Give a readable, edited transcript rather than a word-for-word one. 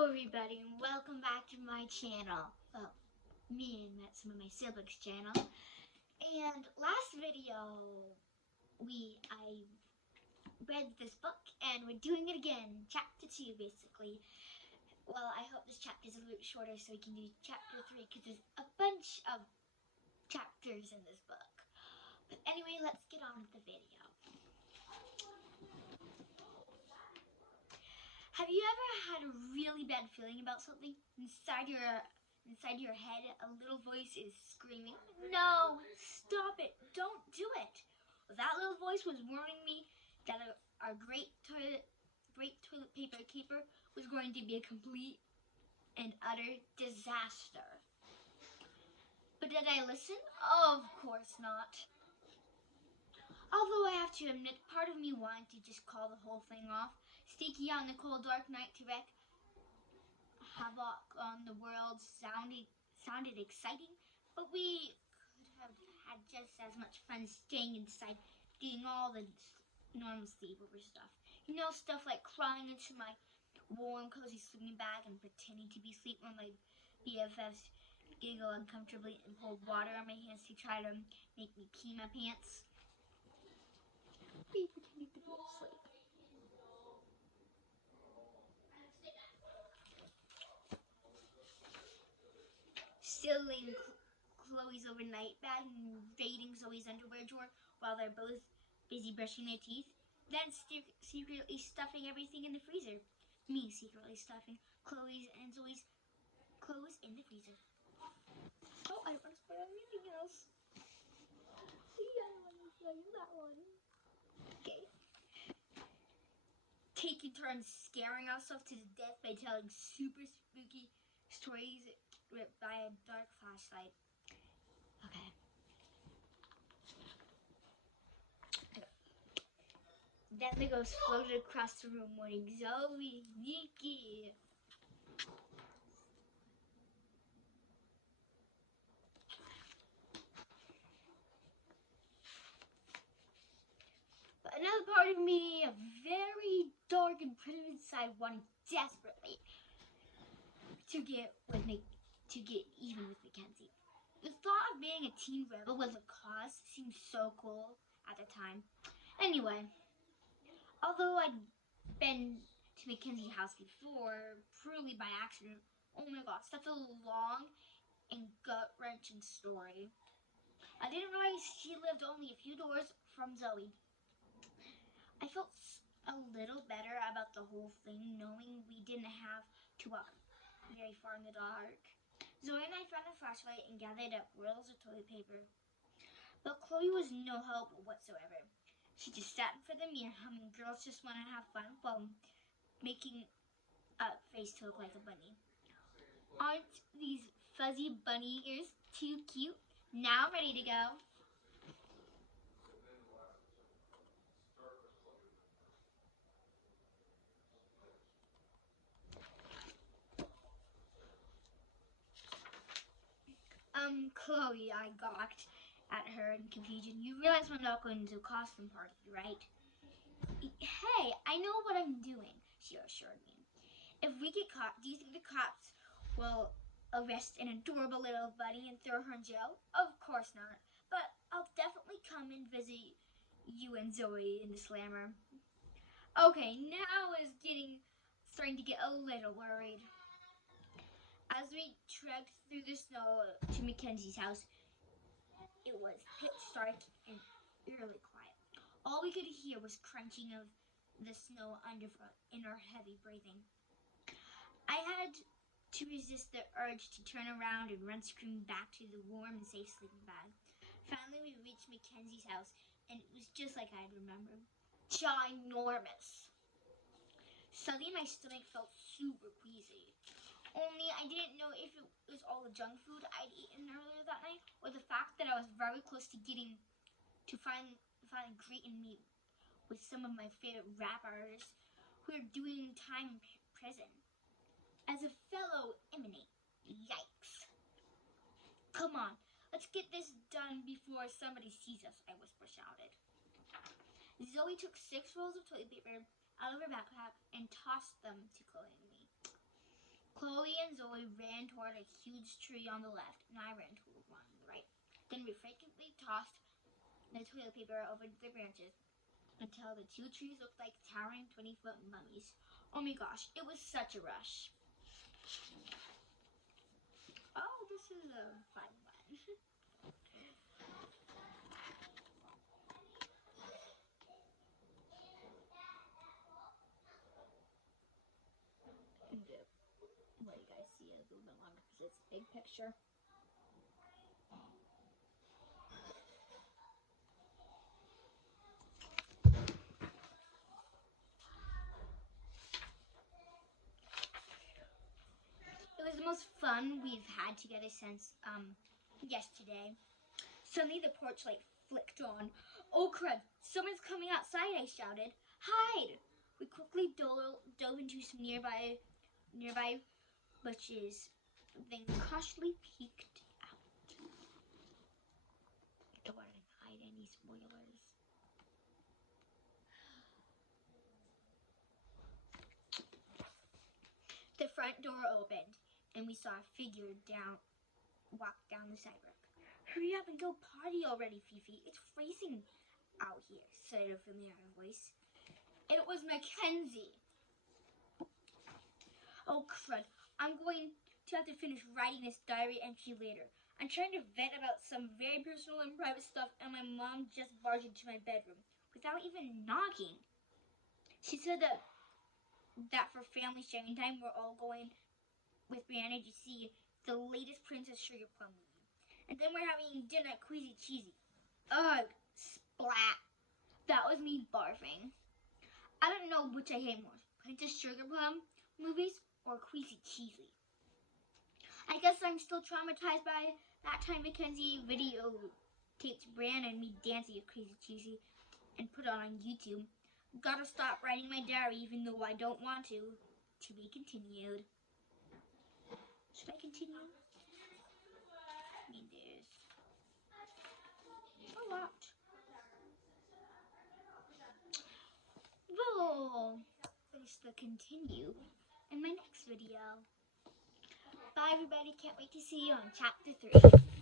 Hello everybody and welcome back to my channel. Well, me and some of my siblings' channel. And last video I read this book and we're doing it again. Chapter 2 basically. Well, I hope this chapter is a little shorter so we can do chapter 3 because there's a bunch of chapters in this book. But anyway, let's get on with the video. Have you ever had a really bad feeling about something? Inside your head, a little voice is screaming, "No, stop it, don't do it." Well, that little voice was warning me that our great toilet paper keeper was going to be a complete and utter disaster. But did I listen? Of course not. Although I have to admit, part of me wanted to just call the whole thing off, sneaking out in the cold dark night to wreak havoc on the world sounded exciting, but we could have had just as much fun staying inside, doing all the normal sleepover stuff. You know, stuff like crawling into my warm, cozy sleeping bag and pretending to be asleep when my BFFs giggle uncomfortably and pull water on my hands to try to make me pee my pants. We pretended to be asleep. Stealing Chloe's overnight bag and raiding Zoe's underwear drawer while they're both busy brushing their teeth. Then secretly stuffing everything in the freezer. Me secretly stuffing Chloe's and Zoe's clothes in the freezer. Oh, I don't want to spoil anything else. See, I don't want to spoil that one. Okay. Taking turns scaring ourselves to death by telling super spooky stories by a dark flashlight. Okay. Then the ghost floated across the room, warning Zoe, Nikki. But another part of me, a very dark and primitive inside, wanted desperately to get even with Mackenzie. The thought of being a teen rebel with a cause seemed so cool at the time. Anyway, although I'd been to Mackenzie's house before, purely by accident, oh my gosh, that's a long and gut-wrenching story. I didn't realize she lived only a few doors from Zoe. I felt a little better about the whole thing, knowing we didn't have to walk very far in the dark. Zoe and I found a flashlight and gathered up rolls of toilet paper. But Chloe was no help whatsoever. She just sat in front of the mirror humming "Girls Just Want to Have Fun" while making a face to look like a bunny. Aren't these fuzzy bunny ears too cute? Now I'm ready to go. Chloe, I gawked at her in confusion. You realize we're not going to a costume party, right? Hey, I know what I'm doing, she assured me. If we get caught, do you think the cops will arrest an adorable little bunny and throw her in jail? Of course not. But I'll definitely come and visit you and Zoe in the slammer. Okay, now is starting to get a little worried. As we trekked through the snow to Mackenzie's house, it was pitch dark and eerily quiet. All we could hear was crunching of the snow underfoot in our heavy breathing. I had to resist the urge to turn around and run screaming back to the warm and safe sleeping bag. Finally, we reached Mackenzie's house, and it was just like I had remembered. Ginormous. Suddenly, my stomach felt super queasy. Only I didn't know if it was all the junk food I'd eaten earlier that night, or the fact that I was very close to finally greeting me with some of my favorite rap artists who are doing time in prison. As a fellow inmate, yikes. Come on, let's get this done before somebody sees us, I shouted. Zoe took 6 rolls of toilet paper out of her backpack and tossed them to Chloe and me. Chloe and Zoe ran toward a huge tree on the left, and I ran toward one on the right. Then we frequently tossed the toilet paper over the branches until the two trees looked like towering 20-foot mummies. Oh my gosh, it was such a rush. Oh, this is a fun one. Let you guys see it a little bit longer because it's a big picture. It was the most fun we've had together since yesterday. Suddenly the porch light flicked on. Oh crud, someone's coming outside, I shouted. Hide! We quickly dove into some nearby bushes, then cautiously peeked out. Don't want to hide any spoilers. The front door opened, and we saw a figure walk down the sidewalk. Hurry up and go potty already, Fifi. It's freezing out here, said a familiar voice. It was Mackenzie. Oh crud, I'm going to have to finish writing this diary entry later. I'm trying to vent about some very personal and private stuff, and my mom just barged into my bedroom without even knocking. She said that for family sharing time, we're all going with Brianna to see the latest Princess Sugar Plum movie. And then we're having dinner at Queasy Cheesy. Ugh, splat. That was me barfing. I don't know which I hate more, Princess Sugar Plum movies or Queasy Cheesy. I guess I'm still traumatized by that time Mackenzie videotaped Brianna and me dancing at Queasy Cheesy and put it on YouTube. Gotta stop writing my diary even though I don't want to. To be continued. Should I continue? I mean, there's a lot. We'll finish the continue in my next video. Bye everybody, can't wait to see you on chapter 3.